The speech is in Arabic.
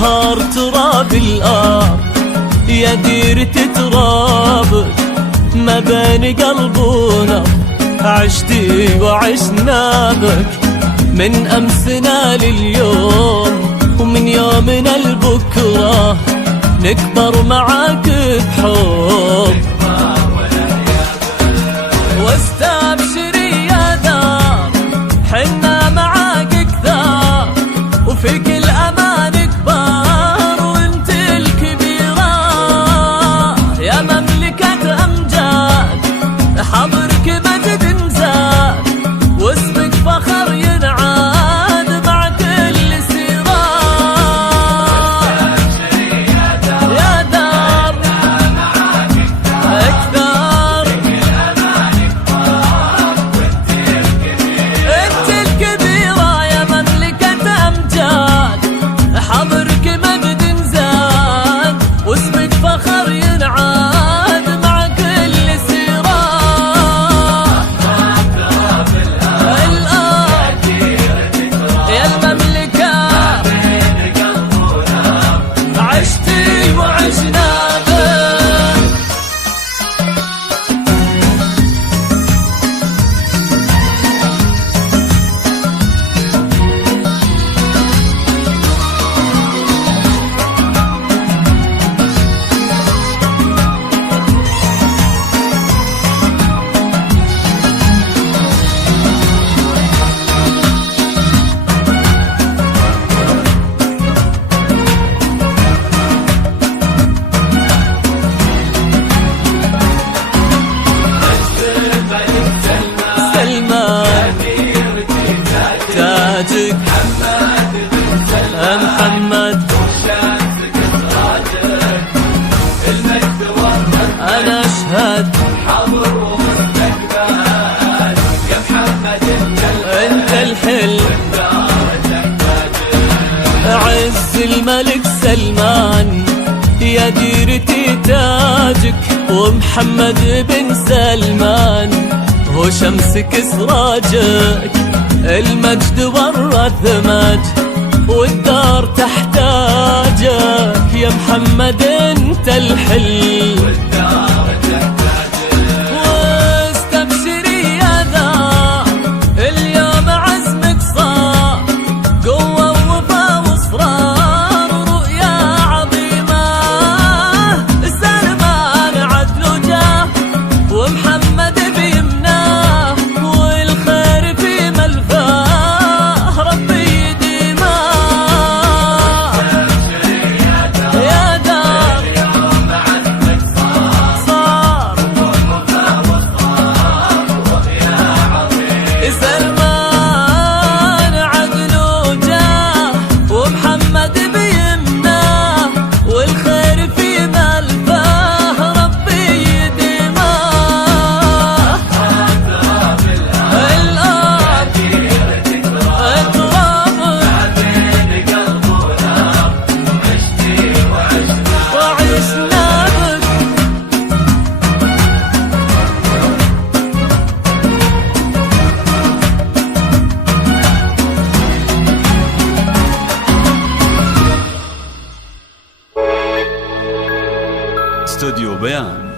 أطهر تراب الأرض يا ديرة ترابك ما بين قلبنا عشتي وعشنا بك من أمسنا لليوم ومن يومنا لبكرة نكبر معاك بحب واستبشري يا دار حنا معاك كثار وفي كل أمان كبار وانت الكبيرة يا مملكة أمجاد حضرك مجد نزاد واسمك فخر ينعاد مع كل سيرة يا دار أكثر انت الكبيرة يا مملكة أمجاد حضرك مجد نزاد واسمك فخر ينعاد مع كل سيرة يا المملكة عشتي وعشنا بك تاجك محمد أنا أشهد حاضر ومستقبل يا محمد أنت الحل عز الملك سلمان يا ديرتي تاجك ومحمد بن سلمان هو شمسك سراجك المجد ورث مجد والدار تحتاجك يا محمد انت الحل واستبشري يا دار اليوم عزمك صار قوة ووفا واصرار ورؤيا عظيمة سلمان عدل جاه ومحمد بيمناه والخير في ملفاه ربي يديمه يا دار اليوم عزمك صار رؤيا عظيمة سلمان عدل جاه ومحمد بيمناه والخير في ملفاه ربي يديمه وعشنا بك استوديو بيان.